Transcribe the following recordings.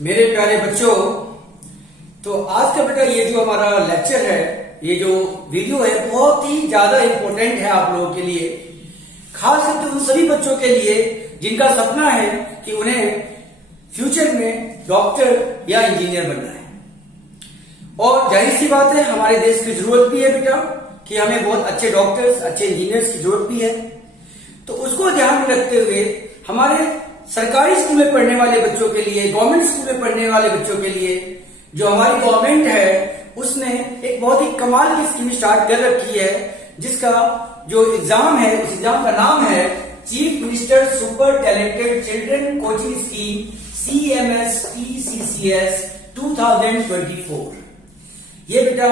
मेरे प्यारे बच्चों, तो आज का बेटा ये जो हमारा लेक्चर है, ये जो वीडियो है, बहुत ही ज्यादा इंपॉर्टेंट है आप लोगों के लिए, खास करके उन सभी बच्चों के लिए जिनका सपना है कि उन्हें फ्यूचर में डॉक्टर या इंजीनियर बनना है। और जाहिर सी बात है, हमारे देश की जरूरत भी है बेटा कि हमें बहुत अच्छे डॉक्टर्स, अच्छे इंजीनियर्स की जरूरत भी है। तो उसको ध्यान में रखते हुए हमारे सरकारी स्कूल में पढ़ने वाले बच्चों के लिए, गवर्नमेंट स्कूल में पढ़ने वाले बच्चों के लिए, जो हमारी गवर्नमेंट है उसने एक बहुत ही कमाल की स्कीम स्टार्ट कर रखी है, जिसका जो एग्जाम है उस एग्जाम का नाम है chief minister super talented children coaching scheme CMS-TCCS 2024। ये बेटा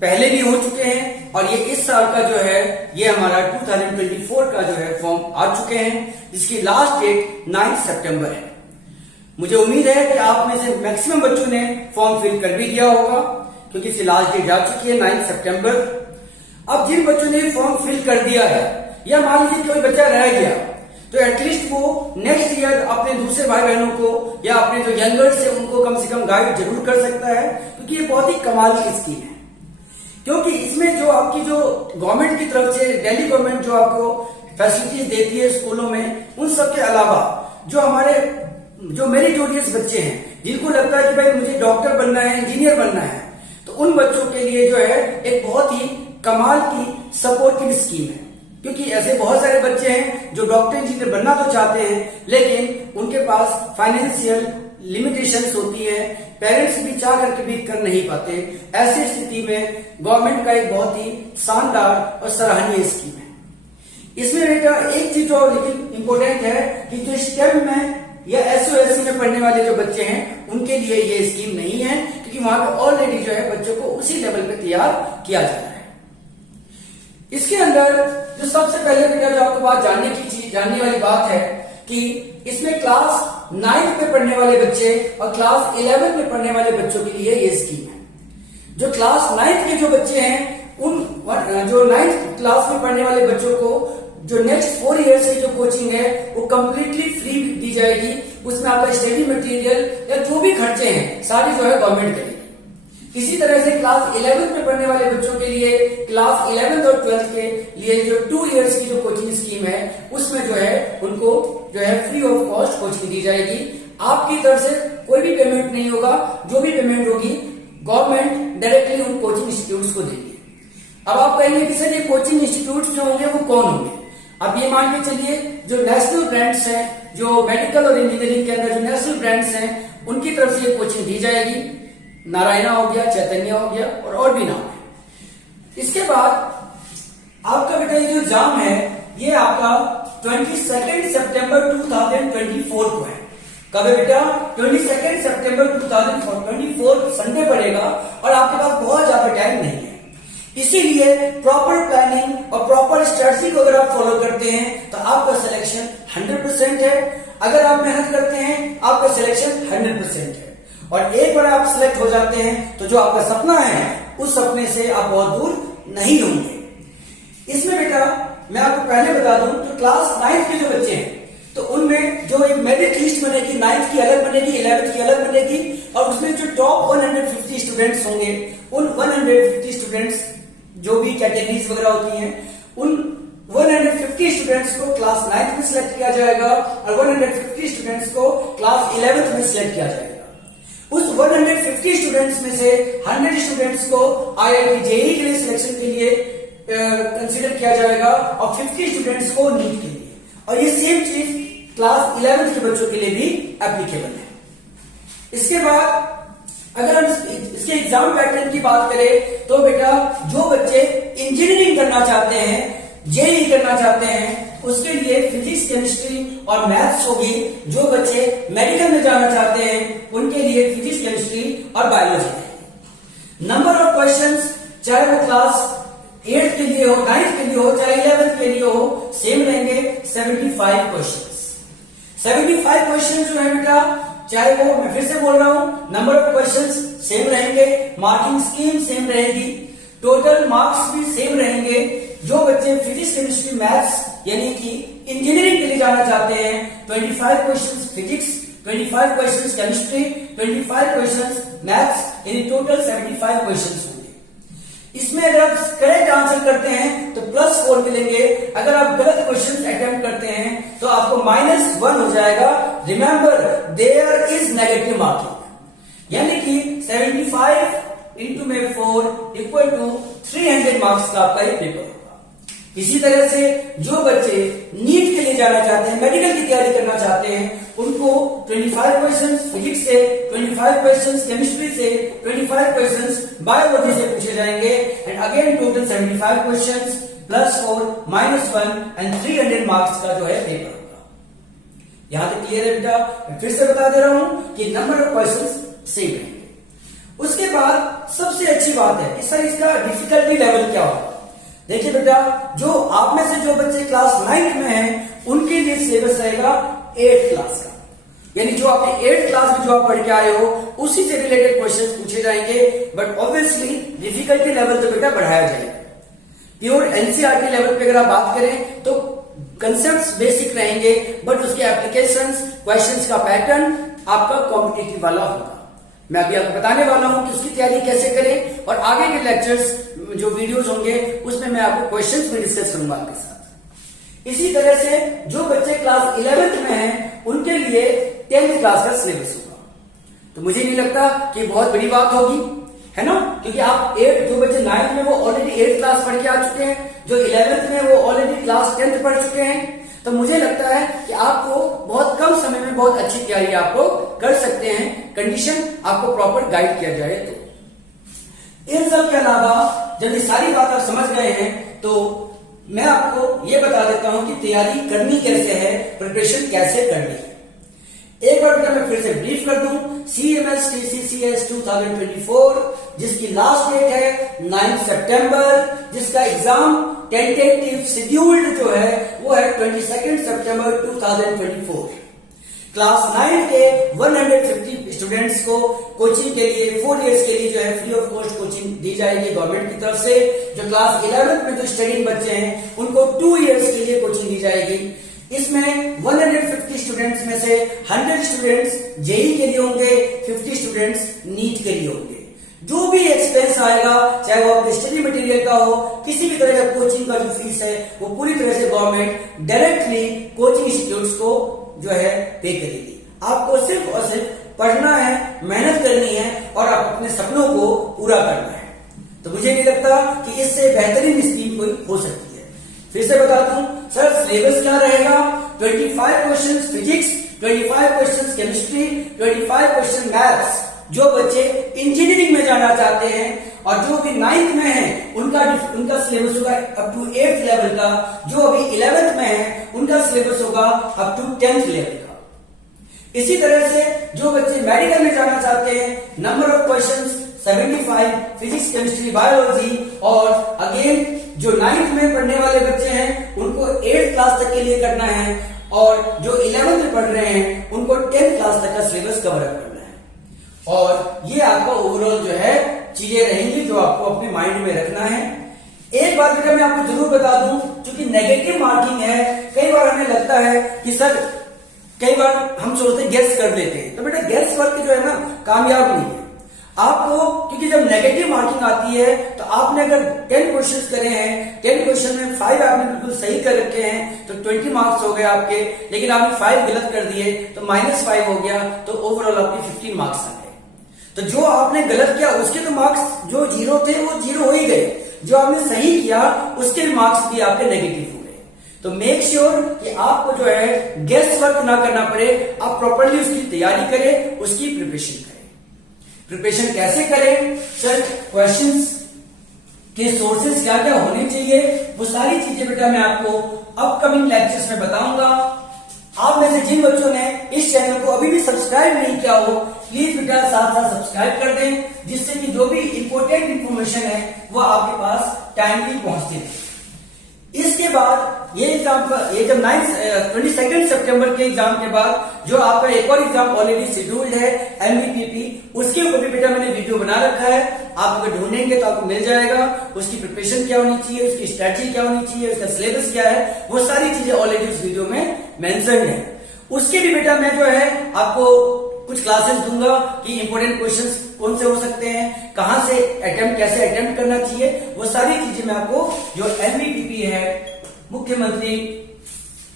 पहले भी हो चुके हैं और ये इस साल का जो है ये हमारा 2024 का जो है फॉर्म आ चुके हैं, जिसकी लास्ट डेट 9 सितंबर है। मुझे उम्मीद है कि आप में से मैक्सिमम बच्चों ने फॉर्म फिल कर भी दिया होगा, क्योंकि इसकी लास्ट डेट जा चुकी है 9 सितंबर। अब जिन बच्चों ने फॉर्म फिल कर दिया है, या मान लीजिए कोई बच्चा रह गया, तो एटलीस्ट वो नेक्स्ट ईयर अपने दूसरे भाई बहनों को या अपने जो यंगर्स है उनको कम से कम गाइड जरूर कर सकता है, क्योंकि ये बहुत ही कमाल की स्कीम है। क्योंकि इसमें जो आपकी जो गवर्नमेंट की तरफ से, दिल्ली गवर्नमेंट जो आपको फैसिलिटीज देती है स्कूलों में, उन सब के अलावा जो हमारे जो मेरिटोरियस बच्चे हैं, जिनको लगता है कि भाई मुझे डॉक्टर बनना है, इंजीनियर बनना है, तो उन बच्चों के लिए जो है एक बहुत ही कमाल की सपोर्टिव स्कीम है। क्योंकि ऐसे बहुत सारे बच्चे हैं जो डॉक्टर इंजीनियर बनना तो चाहते हैं, लेकिन उनके पास फाइनेंशियल लिमिटेशंस होती है, पेरेंट्स भी चाह करके भी कर नहीं पाते। ऐसी स्थिति में गवर्नमेंट का एक बहुत ही शानदार और सराहनीय स्कीम है। इसमें बेटा एक चीज और लेकिन इंपॉर्टेंट है कि जो स्टेम में या SOSC में पढ़ने वाले जो बच्चे हैं उनके लिए ये स्कीम नहीं है, क्योंकि वहां पे ऑलरेडी जो है बच्चों को उसी लेवल पे तैयार किया जाता है। इसके अंदर जो सबसे पहले बेटा जो आपको बात जानने वाली बात है कि इसमें क्लास 9 में पढ़ने वाले बच्चे और क्लास 11 में पढ़ने वाले बच्चों के लिए ये स्कीम है। जो क्लास 9 के जो बच्चे हैं, उन जो 9th क्लास में पढ़ने वाले बच्चों को जो नेक्स्ट 4 इयर्स की जो कोचिंग है वो कंप्लीटली फ्री दी जाएगी। उसमें आपका स्टडी मटेरियल या जो भी खर्चे हैं सारी जो है गवर्नमेंट करेगी। इसी तरह से क्लास 11 में पढ़ने वाले बच्चों के लिए, क्लास 11 और 12 के लिए जो 2 इयर्स की जो कोचिंग स्कीम है, उसमें जो है उनको जो है फ्री ऑफ कॉस्ट कोचिंग दी जाएगी। आपकी तरफ से कोई भी पेमेंट नहीं होगा, जो भी पेमेंट होगी गवर्नमेंट डायरेक्टली उन कोचिंग इंस्टीट्यूट्स को देगी। अब आप कहेंगे कि सर ये कोचिंग इंस्टीट्यूट्स जो होंगे वो कौन होंगे? अब ये मान के चलिए जो नेशनल ब्रांड्स हैं, जो मेडिकल और इंजीनियरिंग के अंदर जो नेशनल ब्रांड्स हैं, उनकी तरफ से ये कोचिंग दी जाएगी। नारायणा हो गया, चैतन्य हो गया और भी नाम है। इसके बाद आपका बेटा ये जो एग्जाम है ये आपका 22 सितंबर 2024 को है। कब है बेटा? 22 सितंबर 2024 संडे पड़ेगा और आपके पास बहुत ज्यादा टाइम नहीं है। इसीलिए प्रॉपर प्लानिंग और प्रॉपर स्ट्रेटजी को अगर आप फॉलो करते हैं तो आपका सिलेक्शन 100% है। अगर आप मेहनत करते हैं आपका सिलेक्शन 100% है। और एक बार आप सिलेक्ट हो जाते हैं तो जो आपका सपना है उस सपने से आप बहुत दूर नहीं होंगे। इसमें बेटा मैं आपको पहले बता दूं, तो क्लास 9 के जो बच्चे हैं तो उनमें जो एक मेरिट लिस्ट बनेगी, 9th की अलग बनेगी, 11th की अलग बनेगी, और उसमें जो टॉप 150 स्टूडेंट्स होंगे, उन 150 स्टूडेंट्स जो भी कैटेगरीज वगैरह होती हैं, उन 150 स्टूडेंट्स को क्लास 9th में सिलेक्ट किया जाएगा और 150 स्टूडेंट्स को क्लास 11th में सिलेक्ट किया जाएगा। उस 150 स्टूडेंट्स में से 100 स्टूडेंट्स को IIT JEE के लिए सिलेक्शन के लिए कंसीडर किया जाएगा और 50 स्टूडेंट्स को नीट के लिए। और ये सेम चीज क्लास 11 के बच्चों के लिए भी एप्लीकेबल है। इसके बाद अगर हम इसके एग्जाम पैटर्न की बात करें तो बेटा जो बच्चे इंजीनियरिंग करना चाहते हैं, JEE करना चाहते हैं, उसके लिए फिजिक्स, केमिस्ट्री और मैथ्स होगी। जो बच्चे मेडिकल में जाना चाहते हैं उनके लिए फिजिक्स, केमिस्ट्री और बायोलॉजी है। नंबर ऑफ क्वेश्चंस चाहे वो क्लास 8 के लिए हो, 9th के लिए हो, चाहे 11th के लिए हो, सेम रहेंगे। 75 क्वेश्चंस 75 क्वेश्चन जो है बेटा, चाहे वो, मैं फिर से बोल रहा हूं, नंबर ऑफ क्वेश्चंस सेम रहेंगे, मार्किंग स्कीम सेम रहेगी, टोटल मार्क्स भी सेम रहेंगे। जो बच्चे फिजिक्स, केमिस्ट्री, मैथ्स यानी कि इंजीनियरिंग के लिए जाना चाहते हैं, 25 questions physics, 25 questions chemistry, 25 questions maths, यानी टोटल 75 क्वेश्चंस होंगे। इसमें अगर आप करेक्ट आंसर करते हैं तो +4 मिलेंगे, अगर आप गलत क्वेश्चन अटेम्प्ट करते हैं तो आपको -1 हो जाएगा। Remember there is negative marking, यानी कि 75 इंटू में 4 इक्वल टू 300 मार्क्स का आपका ये पेपर होगा। इसी तरह से जो बच्चे नीट के लिए जाना चाहते हैं, मेडिकल की तैयारी करना चाहते हैं, उनको 25 क्वेश्चंस फिजिक्स से, 25 क्वेश्चंस केमिस्ट्री से, 25 क्वेश्चंस बायोलॉजी से पूछे जाएंगे and again total 75 questions +4 -1 and 300 marks का जो है पेपर होगा। यहां तक क्लियर है बेटा? मैं फिर से बता दे रहा हूं कि नंबर ऑफ क्वेश्चंस सेम रहेंगे। उसके बाद सबसे अच्छी बात है कि सर इसका डिफिकल्टी लेवल क्या होगा। देखिए बेटा, जो आप में से जो बच्चे क्लास 9 में हैं उनके लिए सिलेबस रहेगा 8th क्लास का, यानी जो आपने 8th क्लास में जो आप पढ़ के आए हो उसी से रिलेटेड क्वेश्चंस पूछे जाएंगे। बट ऑब्वियसली डिफिकल्टी लेवल तो बेटा बढ़ाया जाएगा। प्योर एनसीईआरटी लेवल पे अगर आप बात करें तो कंसेप्ट्स बेसिक रहेंगे, बट उसके एप्लीकेशंस, क्वेश्चंस का पैटर्न आपका कॉम्पिटिटिव वाला होगा। मैं अभी आपको बताने वाला हूं कि उसकी तैयारी कैसे करें, और आगे के लेक्चर्स जो वीडियोस होंगे उसमें मैं आपको क्वेश्चंस भी डिस्कस करूंगा आपके साथ। इसी तरह से जो बच्चे क्लास 11th में हैं उनके लिए 10th क्लास का सिलेबस होगा। तो मुझे नहीं लगता कि बहुत बड़ी बात होगी, है ना, क्योंकि आप जो बच्चे 9th में वो ऑलरेडी 8th क्लास पढ़ के आ चुके हैं, जो 11th में वो ऑलरेडी क्लास 10th पढ़ चुके हैं। तो मुझे लगता है कि आपको बहुत कम समय में बहुत अच्छी तैयारी आपको कर सकते हैं, कंडीशन आपको प्रॉपर गाइड किया जाए तो। इन सब के अलावा जब ये सारी बात आप समझ गए हैं तो मैं आपको ये बता देता हूं कि तैयारी करनी कैसे है, प्रिपरेशन कैसे करनी है। एक बार बेटा मैं फिर से ब्रीफ कर दूं, CMS TCCS 2024 जिसकी लास्ट डेट है 9 सितंबर, जिसका एग्जाम टेंटेटिव शेड्यूल्ड जो है वो है 22 सितंबर 2024। क्लास 9 के 150 स्टूडेंट्स को कोचिंग के लिए 4 इयर्स के लिए जो है फ्री ऑफ कॉस्ट कोचिंग दी जाएगी गवर्नमेंट की तरफ से। जो क्लास 11 में जो स्टडिंग बच्चे हैं उनको 2 इयर्स के लिए कोचिंग दी जाएगी। इसमें 150 स्टूडेंट्स में से 100 स्टूडेंट्स जेई के लिए होंगे, 50 स्टूडेंट्स नीट के लिए होंगे। जो भी एक्सपेंस आएगा, चाहे वो आपके स्टडी मटेरियल का हो, किसी भी तरह का कोचिंग का जो फीस है वो पूरी तरह से गवर्नमेंट डायरेक्टली कोचिंग इंस्टीट्यूट्स को जो है पे करेगी। आपको सिर्फ और सिर्फ पढ़ना है, मेहनत करनी है और आप अपने सपनों को पूरा करना है। तो मुझे नहीं लगता कि इससे बेहतरीन स्कीम कोई हो सकती है। फिर से बता दूं सर, सिलेबस क्या रहेगा? 25 question physics, 25 question chemistry, 25 question maths. जो बच्चे इंजीनियरिंग में जाना चाहते हैं और जो भी 9th में हैं उनका सिलेबस होगा अप टू 8th लेवल का। जो अभी 11th में है उनका सिलेबस होगा अप टू 10th लेवल का। इसी तरह से जो बच्चे मेडिकल में जाना चाहते हैं, number of questions 75 physics chemistry biology, और अगेन जो 9th में पढ़ने वाले बच्चे हैं उनको 8th क्लास तक के लिए करना है, और जो 11th में पढ़ रहे हैं उनको 10th क्लास तक का सिलेबस कवर अप करना है। और ये आपका ओवरऑल जो है चीजें रहेंगी जो आपको अपने माइंड में रखना है। एक बात बेटा मैं आपको जरूर बता दूं, क्योंकि नेगेटिव मार्किंग है, कई बार हमें लगता है कि सर, कई बार हम सोचते हैं गेस कर लेते हैं, तो बेटा गेस वर्क जो है ना कामयाब नहीं है आपको, क्योंकि जब नेगेटिव मार्किंग आती है तो आपने अगर 10 क्वेश्चंस करे हैं, 10 क्वेश्चन में 5 आपने बिल्कुल सही कर रखे हैं तो 20 मार्क्स हो गए आपके, लेकिन आपने 5 गलत कर दिए तो -5 हो गया, तो ओवरऑल आपके 15 मार्क्स आ गए। तो जो आपने गलत किया उसके तो मार्क्स जो 0 थे वो 0 हो ही गए, जो आपने सही किया उसके मार्क्स भी आपके नेगेटिव हो गए। तो मेक श्योर कि आपको जो है गेस वर्क ना करना पड़े, आप प्रॉपरली उसकी तैयारी करें, उसकी प्रिपरेशन करें। प्रिपरेशन कैसे करें सर? क्वेश्चंस के सोर्सेज क्या क्या होने चाहिए, वो सारी चीजें बेटा मैं आपको अपकमिंग लेक्चर्स में बताऊंगा। आप में से जिन बच्चों ने इस चैनल को अभी भी सब्सक्राइब नहीं किया हो, प्लीज बेटा साथ साथ सब्सक्राइब कर दें, जिससे कि जो भी इंपॉर्टेंट इंफॉर्मेशन है वो आपके पास टाइमली पहुंचती है। इसके बाद ये जब 22 सितंबर के एग्जाम के बाद जो आपका एक और एग्जाम ऑलरेडी शेड्यूल्ड है MBPP, उसके ऊपर भी बेटा मैंने वीडियो बना रखा है। आप अगर ढूंढेंगे तो आपको मिल जाएगा। उसकी प्रिपरेशन क्या होनी चाहिए, उसकी स्ट्रेटजी क्या होनी चाहिए, उसका सिलेबस क्या है, वो सारी चीजें ऑलरेडी उस वीडियो में मेंशन है। उसके भी बेटा मैं जो है आपको कुछ क्लासेस दूंगा कि इंपॉर्टेंट क्वेश्चंस कौन से हो सकते हैं, कहां से कैसे अटेम्प्ट करना चाहिए, वो सारी चीजें मैं आपको जो एमवीपीपी है, मुख्यमंत्री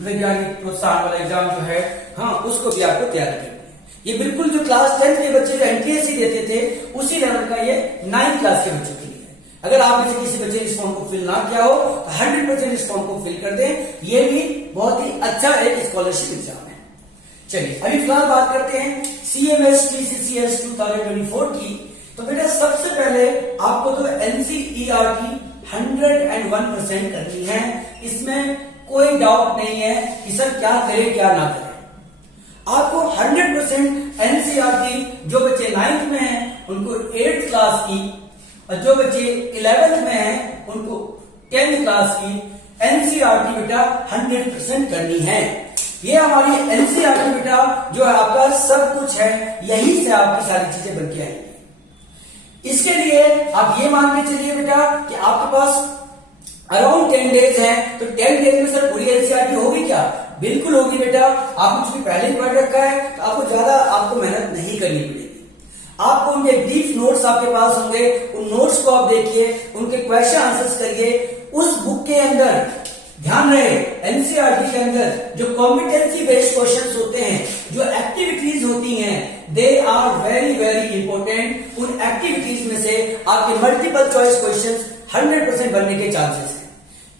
वैज्ञानिक प्रोत्साहन वाला एग्जाम जो है, हाँ उसको भी आपको तैयार करना है। ये बिल्कुल जो क्लास 10 के बच्चे जो एनटीएससी देते थे उसी लेवल का ये 9th क्लास के बच्चों के लिए है। अगर आप में से किसी बच्चे ने इस फॉर्म को फिल ना किया हो तो 100% इस फॉर्म को फिल कर दें। ये भी बहुत ही अच्छा एक स्कॉलरशिप एग्जाम है। चलिए अभी फिलहाल बात करते हैं CMS TCCS 2024 की। तो बेटा सबसे पहले आपको तो NCERT 101% करनी है, इसमें कोई डाउट नहीं है कि सर क्या करें क्या ना करें। आपको 100% NCERT जो बच्चे 9th में हैं उनको 8th क्लास की, और जो बच्चे 11th में हैं उनको 10th क्लास की NCERT बेटा 100% करनी है। ये हमारी NCERT बेटा जो है आपका सब कुछ है, यहीं से आपकी सारी चीजें बन के आएंगी। इसके लिए आप ये मान के चलिए बेटा कि आपके पास अराउंड 10 डेज है, तो 10 डेज में सर पूरी NCERT होगी क्या? बिल्कुल होगी बेटा। आपने चूंकि पहले ही पढ़ रखा है तो आपको ज्यादा मेहनत नहीं करनी पड़ेगी। आपको उनके ब्रीफ नोट्स आपके पास होंगे, उन नोट्स को आप देखिए, उनके क्वेश्चन आंसर्स करिए। उस बुक के अंदर ध्यान रहे NCERT के अंदर जो कॉम्पिटेंसी बेस्ड क्वेश्चंस होते हैं, जो एक्टिविटीज होती हैं, they are very very important. उन एक्टिविटीज में से आपके मल्टीपल चॉइस क्वेश्चंस 100% बनने के चांसेस हैं।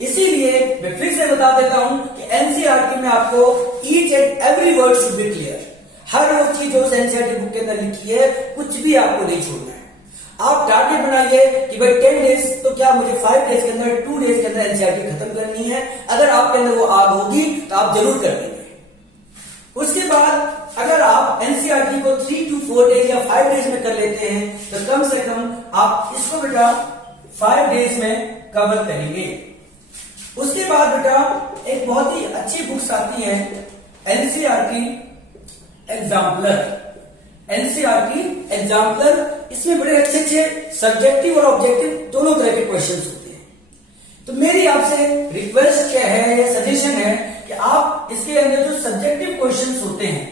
इसीलिए मैं फिर से बता देता हूं कि NCERT में आपको each and every word should be clear. हर वो चीज जो NCERT बुक के अंदर लिखी है कुछ भी आपको नहीं छोड़ना है। आप टारगेट बनाइए कि भाई 10 डेज तो क्या मुझे 5 डेज के अंदर 2 डेज के अंदर NCERT खत्म करनी है। अगर आपके अंदर वो आग होगी तो आप जरूर कर देंगे। उसके बाद अगर आप NCERT को 3 to 4 डेज या 5 डेज में कर लेते हैं तो कम से कम आप इसको बेटा 5 डेज में कवर करेंगे। उसके बाद बेटा एक बहुत ही अच्छी बुक्स आती है NCERT एग्जाम्पलर। NCERT एग्जाम्पलर, इसमें बड़े अच्छे अच्छे सब्जेक्टिव और ऑब्जेक्टिव दोनों तरह के क्वेश्चंस होते हैं। तो मेरी आपसे रिक्वेस्ट क्या है या सजेशन है कि आप इसके अंदर जो सब्जेक्टिव क्वेश्चंस होते हैं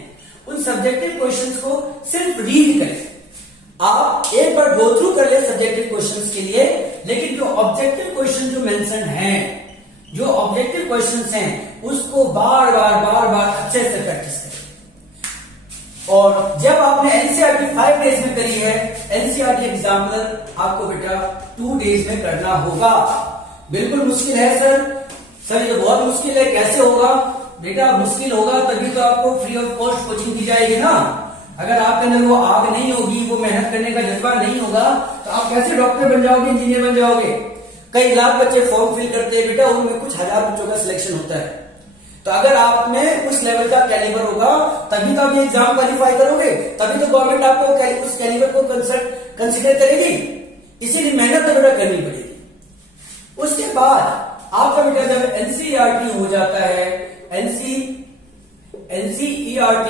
उन सब्जेक्टिव क्वेश्चंस को सिर्फ रीड करें। आप एक बार गो थ्रू कर ले सब्जेक्टिव क्वेश्चंस के लिए, लेकिन जो ऑब्जेक्टिव क्वेश्चन जो मेंशन हैं, जो ऑब्जेक्टिव क्वेश्चंस हैं उसको बार बार अच्छे से प्रैक्टिस करें। और जब आपने NCERT 5 डेज में करी है, NCERT एग्जाम्पलर आपको बेटा 2 डेज में करना होगा। बिल्कुल मुश्किल है सर ये तो बहुत मुश्किल है, कैसे होगा? बेटा मुश्किल होगा तभी तो आपको फ्री ऑफ कॉस्ट कोचिंग दी जाएगी ना। अगर आपके अंदर वो आग नहीं होगी, वो मेहनत करने का जज्बा नहीं होगा तो आप कैसे डॉक्टर बन जाओगे, इंजीनियर बन जाओगे? कई लाख बच्चे फॉर्म फिल करते हैं बेटा, उनमें कुछ हजार बच्चों का सिलेक्शन होता है। तो अगर आप में उस लेवल का कैलिबर होगा तभी तो आप ये एग्जाम क्वालिफाई करोगे, तभी तो गवर्नमेंट आपको उस कैलिबर को कंसिडर करेगी। इसीलिए मेहनत तो बेटा करनी पड़ेगी। उसके बाद आपका बेटा जब NCERT हो जाता है, NCERT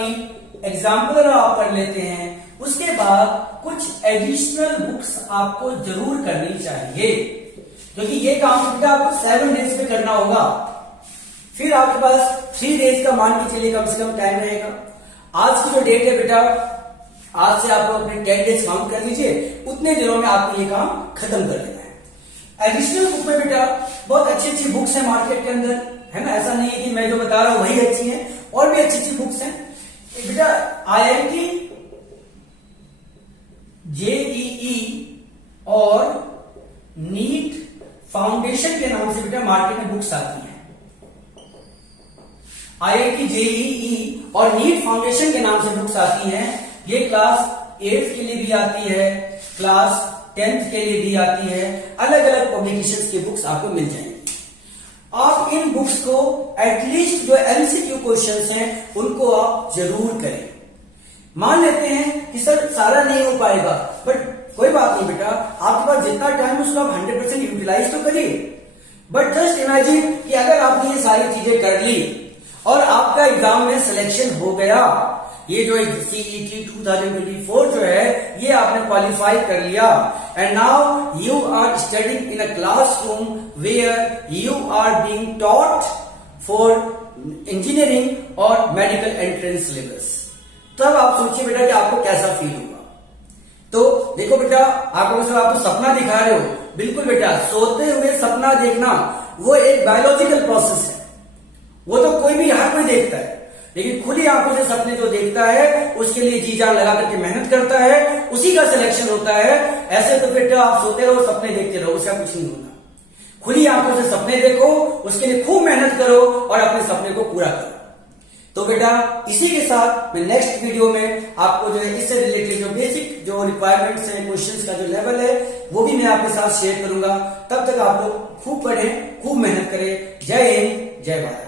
एग्जाम्पलर आप कर लेते हैं, उसके बाद कुछ एडिशनल बुक्स आपको जरूर करनी चाहिए, क्योंकि ये काम बेटा आपको 7 डेज में करना होगा। फिर आपके पास 3 डेज का मान के चलिए कम से कम टाइम रहेगा। आज की जो डेट है बेटा, आज से आप अपने 10 डेज काउंट कर लीजिए, उतने दिनों में आपको ये काम खत्म कर लेना है। एडिशनल बुक में बेटा बहुत अच्छी अच्छी बुक्स है मार्केट के अंदर, है ना। ऐसा नहीं है कि मैं जो बता रहा हूं वही अच्छी है, और भी अच्छी अच्छी बुक्स हैं बेटा। IIT JEE और नीट फाउंडेशन के नाम से बेटा मार्केट में बुक्स आती हैं। IIT JEE और नीट फाउंडेशन के नाम से बुक्स आती हैं। ये क्लास 8th के लिए भी आती है, क्लास 10th के लिए भी आती है। अलग अलग पब्लिकेशंस की बुक्स आपको मिल जाएंगी। आप इन बुक्स को एटलीस्ट जो MCQ क्वेश्चंस हैं उनको आप जरूर करें। मान लेते हैं कि सर सारा नहीं हो पाएगा, बट कोई बात नहीं बेटा, आपके पास जितना टाइम उसको आप 100% यूटिलाइज तो करिए। बट जस्ट इमेजिन कि अगर आपने ये सारी चीजें कर ली और आपका एग्जाम में सिलेक्शन हो गया, ये जो CET 2024 जो है ये आपने क्वालिफाई कर लिया, and now you are studying in a classroom where you are being taught for engineering और मेडिकल एंट्रेंस सिलेबस। तब आप सोचिए बेटा कि आपको कैसा फील होगा। तो देखो बेटा, आप तो सपना दिखा रहे हो, बिल्कुल बेटा, सोते हुए सपना देखना वो एक बायोलॉजिकल प्रोसेस है। वो तो कोई भी हर कोई देखता है, लेकिन खुली आंखों से सपने जो देखता है उसके लिए जी जान लगा करके मेहनत करता है, उसी का सिलेक्शन होता है। ऐसे तो बेटा आप सोते रहो, सपने देखते रहो, उसका कुछ नहीं होता। खुली आंखों से सपने देखो, उसके लिए खूब मेहनत करो और अपने सपने को पूरा करो। तो बेटा इसी के साथ मैं नेक्स्ट वीडियो में आपको जो है इससे रिलेटेड जो बेसिक जो रिक्वायरमेंट्स है, क्वेश्चंस का जो लेवल है, वो भी मैं आपके साथ शेयर करूंगा। तब तक आप लोग खूब पढ़ें, खूब मेहनत करें। जय हिंद, जय भारत।